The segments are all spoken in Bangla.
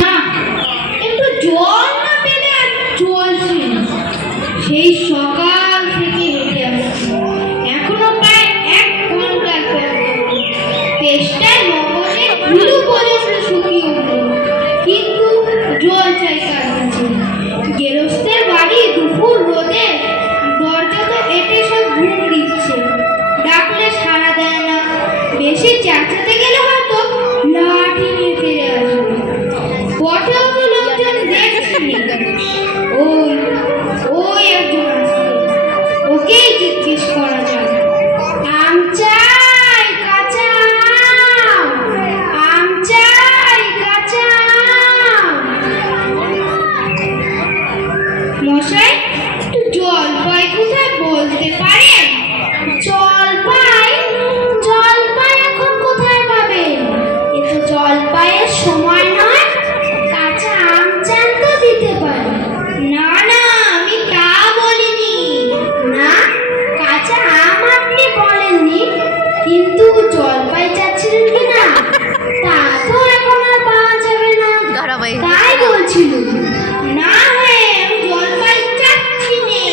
না, একটু জল না পেলে আর চলছে না। সেই সকাল থেকে হেঁটে আসছি, এখনো প্রায় 1 ঘন্টা চেষ্টায় মগজে ধুলো পর্যন্ত শুকিয়ে উঠল, কিন্তু জল চাই কার কাছে? গেরস্তের বাড়ি দুপুর রোদে, দরজা তো এটে সব ঘুম দিচ্ছে, ডাকলে সাড়া দেয় না। বেশি চেঁচাতে গেলে হয়তো লাঠি নিয়ে ফিরে আসবে। পথেও তো লোকজন দেখছি, ওই ওই একজন আসছে, ওকেই জিজ্ঞেস করা যায়। আম চাই, কাঁচা আম, আম চাই, কাঁচা আম। মশাই, একটু জলপাই কোথায় বলতে পারেন? জলপাই? জলপাই এখন কোথায় পাবেন? এ তো জলপাইয়ের সময় নয়। কাঁচা আম চান তো দিতে পারি। না না, আমি তা বলিনি। না, কাঁচা আম আপনি বলেননি, কিন্তু জলপাই চাচ্ছিলেন কি না তা তো এখন আর পাওয়া যাবে না, তাই বলছিলাম। না হ্যাঁ, আমি জলপাই চাচ্ছি নে।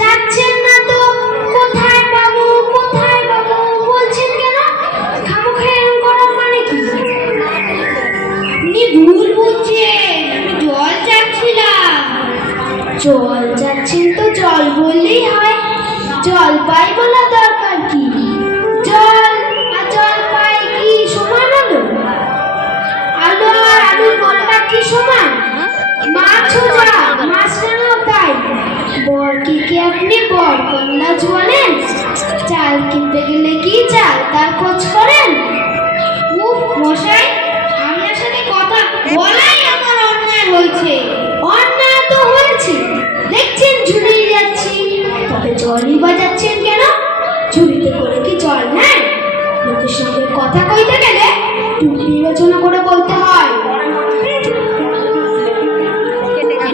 চাচ্ছেন না তো কোথায় পাবো, কোথায় পাবো বলছেন কেন? খামোখা এরকম করার মানে কি? আপনি ভুল বুঝছেন, আমি জল চাচ্ছিলাম। জল চাচ্ছেন তো জল বললেই হয়, জলপাই বলা দরকার কি? জল আর জলপাই কি সমান হলো? আলু আর আলুর গোটা কি সমান? মাছও যা, মাছটাও তাই। বরকে আপনি বরকন্দাজ বলেন? চাল কিনতে গেলে কি চাল তার খোঁজ করেন? উফ মশাই, আপনার সাথে কথা বলাই আমার অন্যায় হয়েছে। অন্যায় তো হয়েছে, দেখছেন ঝুলিয়ে যাচ্ছি, তবে জলই বাজাচ্ছেন কেন? ঝুলিতে করে কি জল নেয়? লোকের সঙ্গে কথা কইতে গেলে একটু বিবেচনা করে বলতে হয়।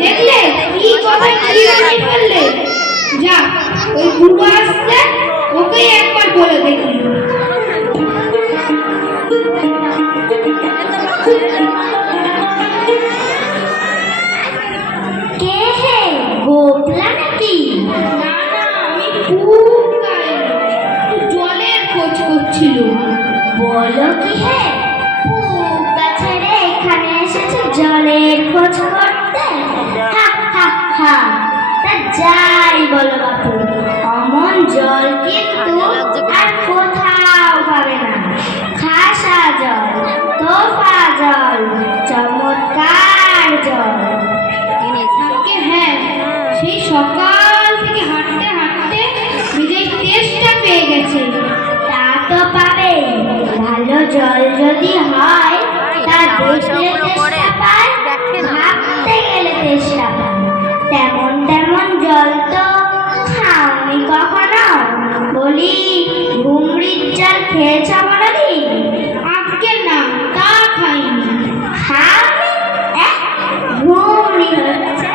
দেখলে কি কথা বললে? যা, ওই বুড়ো আসছে, ওকে একবার বলে দেখি। কে হে, গোপলা নাকি? না না, আমি খুব জলের খোঁজ করছিল। বলো কি হে, পুকা ছেড়ে এখানে এসেছে জলের খোঁজ করতে? হা হা হা, তা যাই বলো বাপু, অমন জল কিন্তু আর কোথাও পাবে না। খাসা জল, তোফা জল, চমৎকার জল। হ্যাঁ, সেই সকাল থেকে হাঁটতে হাঁটতে নিজের তেষ্টা পেয়ে গেছে। তা তো পাবে, ভালো জল যদি হয় তা দেখলে তেষ্টা পায়, ভাবতে গেলে তেষ্টা পায়। তেমন তেমন জল তো খাওনি কখনো? বলি, ঘুমড়ির জল খেয়েছ কোনোদিন? আজকে না, তা খাইনি। খাওনি? ঘুমড়ি হচ্ছে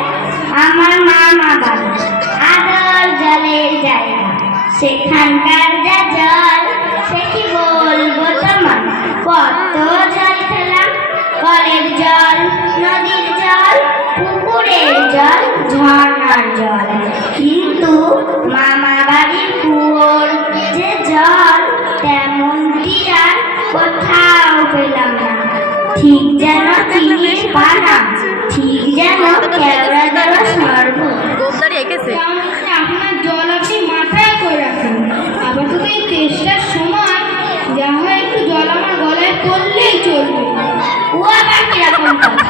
আমার মামা বাড়ি, আদর জলের জায়গা। সেখানকার যা জল, সে কি বলবো তোমার। কত জল খেলাম, কলের জল, নদীর জল, পুকুরের জল, ঝর্ণার জল, কিন্তু মামা বাড়ির কুয়োর যে জল, তেমনটি আর কোথাও পেলাম না। ঠিক যেন চিনির পানা, ঠিক যেন কেওড়া দেওয়া শরবত। আপনার জল আপনি মাথায় করে রাখুন, আপাতত এই তেষ্টার সময় যা হয় একটু জল আমার গলায় পড়লেই চলবে। ও আবার কিরকম কথা?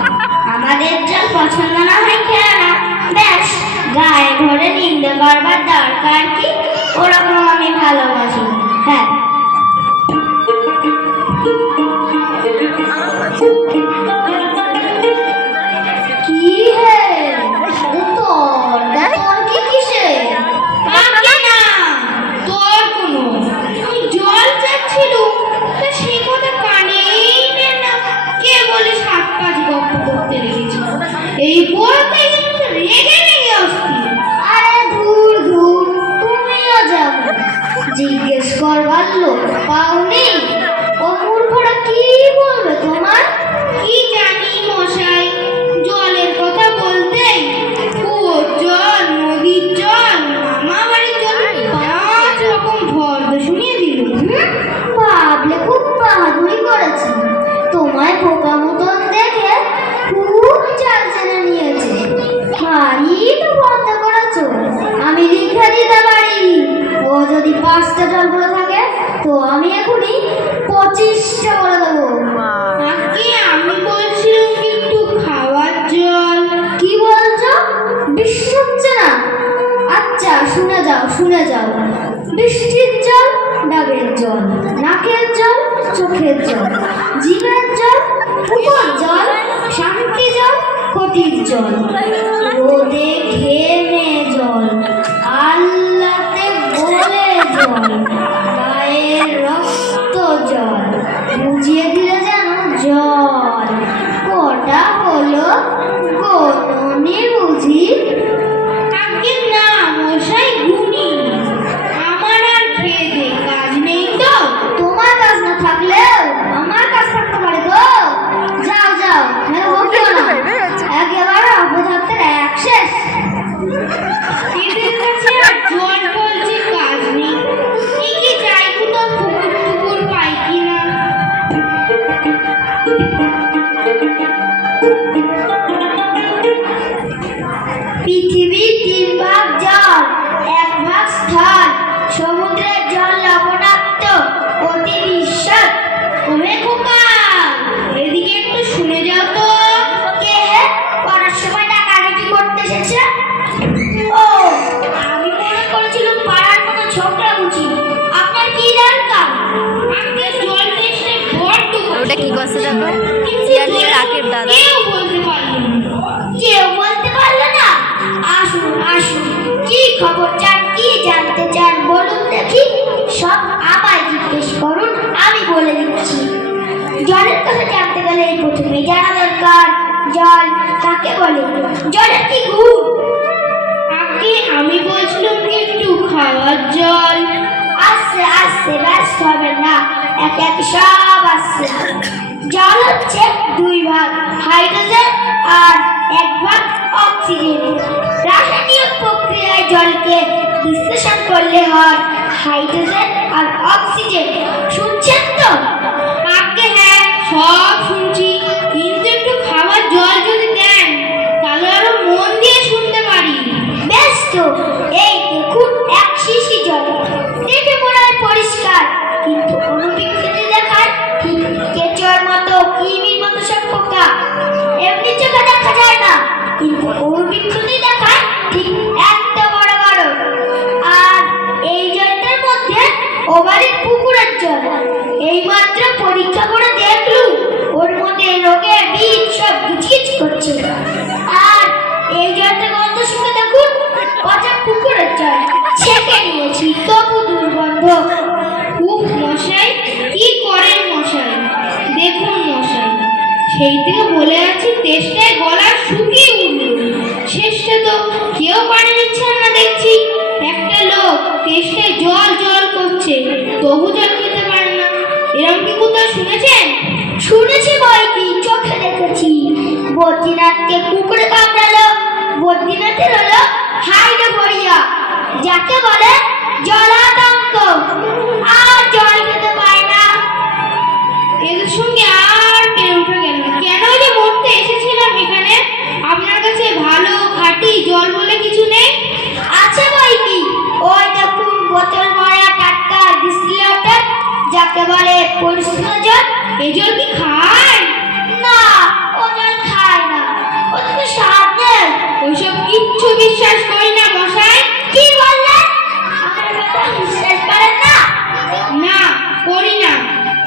আমাদের জল পছন্দ না হয় খেয়ে না, ব্যাস, গায়ে ভরে নিন্দে করবার দরকার কি? ওরকম আমি ভালোবাসি। হ্যাঁ, কি হে, তোর কি কিসে? না, তোর কোনো, আমি জল চাচ্ছিল, তা সে কথা কানেই নেয় না। কে বলে 7-5 গপ্প করতে লেগেছে, এই বলতে কিন্তু রেগে রেগে আসছি। আরে ধুর ধুর, তুমিও যাবো, জিজ্ঞেস করবার লোক এক্ষুনি 25টা বলে দেবো। আগে আমি বলছিলাম একটু খাওয়ার জল। কি বলছো? বিশ্বাস হচ্ছে না? আচ্ছা শুনে যাও শুনে যাও। বৃষ্টির জল, ডাবের জল, নাকের জল, চোখের জল, জীবের জল, পুকুর জল, শান্তি জল, ক্ষতির জল, রোদে ঘেমে জল, আল্লাতে বলে জল, গায়ের রক্ত জল, বুঝিয়ে দিলে যেন জল। কটা হলো গোনি বুঝি? আগে না মশাই গুনি। আমার আর খেয়ে দে কাজ নেই তো। তোমার কাজ না থাকলেও আমার কাজ থাকতে পারে তো। যাও যাও, হ্যাঁ বকিও না, একেবারে অপদার্থের এক শেষ। এদের কাছে আর জল বলছে কাজ নেই, কি যাই কোথাও পুকুর টুকুর পাই কিনা। পৃথিবীর 3 ভাগ জল, 1 ভাগ স্থল। সমুদ্রের জল লবণাক্ত, অতি বিস্বাদ। ওরে খোকা, এদিকে একটু শুনে যাও তো। কে হে? পড়ার সময় ডাকাডাকি করতে এসেছে? ও, আমি মনে করেছিলাম পাড়ার কোনো ছোকরা বুঝি। আপনার কি দরকার? আমাকে জল টেস্টে বড্ড ওটা কি করছে দেখো? কিন্তু সিয়ালি জলের কাকের দাদা। কেউ বলতে পারলো না। কেউ বলতে পারলো না? আসুন আসুন, কি খবর চান, কি জানতে চান বলুন দেখি। সব আমায় জিজ্ঞেস করুন, আমি বলে দিচ্ছি। জলের কথা জানতে গেলে প্রথমে জানা দরকার জল কাকে বলে, জলের কি গুণ। আগে আমি বলছিলাম একটু খাওয়ার জল। আসছে আসছে, ব্যস্ত হবেন না, এক এক সব আসছে। জল হচ্ছে 2 ভাগ হাইড্রোজেন আর 1 ভাগ অক্সিজেন। রাসায়নিক প্রক্রিয়ায় জলকে বিশ্লেষণ করলে হয় হাইড্রোজেন আর অক্সিজেন। শুনছেন তো? আগে হ্যাঁ, সব শুনছি, কিন্তু একটু খাবার জল যদি দেন তাহলে আরো মন দিয়ে শুনতে পারি। বেশ তো, এই দেখুন 1 শিশি জল। দেখে মনে হয় পরিষ্কার, কিন্তু অনুবিক্ষিপ্তি দেখায় ঠিক কেঁচোর মতো, কৃমির মতো সব পোকা। এমনি চোখে দেখা যায় না, কিন্তু অনুবিক্ষিপ্তি দেখায় ঠিক এত বড় বড়। আর এই জলটার মধ্যে ওবারের পুকুরের জল। এইমাত্র পরীক্ষা করে দেখলুম ওর মধ্যে রোগের বীজ সব গিজগিজ করছে। আর এই জলটা গন্ধ শুকে দেখুন, পচা পুকুরের জল। ছেঁকে নিয়েছি তবু দুর্গন্ধ। উফ মশাই, কি করেন মশাই? দেখুন মশাই, সেই থেকে বলে আছি তেষ্টায় গলা শুকিয়ে উঠল, শেষটা তো কেউ পানি নিচ্ছে না দেখছি। একটা লোক তেষ্টায় জল জল করছে, তবু জল খেতে পারে না। এরকম কি কোথাও শুনেছেন? শুনেছি বই কি, চোখে দেখেছি। বদ্রীনাথকে কুকুরে কামড়ালো, বদ্রীনাথের হলো হাইড্রোফোবিয়া, যাকে বলে জলাতঙ্ক, আর জল খেতে পায় না। এদের সঙ্গে আর পেরে উঠে গেল না। কেন যে মরতে এসেছিলাম এখানে? আপনার কাছে ভালো খাঁটি জল বলে কিছু নেই? আছে বই কি, ওই দেখুন বোতল ভরা টাটকা ডিস্টিলেটেড, যাকে বলে পরিশুদ্ধ জল। এই জল কি খায়? না, ও জল খায় না, ও তো সাথে। ওইসব কিচ্ছু বিশ্বাস করি না মশাই। কি বললেন? আমার কথা বিশ্বাস করেন না? না, করি না।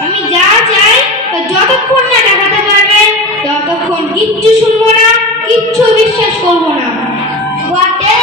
আমি যা চাই যতক্ষণ না দেখাতে পারবেন ততক্ষণ কিচ্ছু শুনবো না, কিচ্ছু বিশ্বাস করবো না। বটে,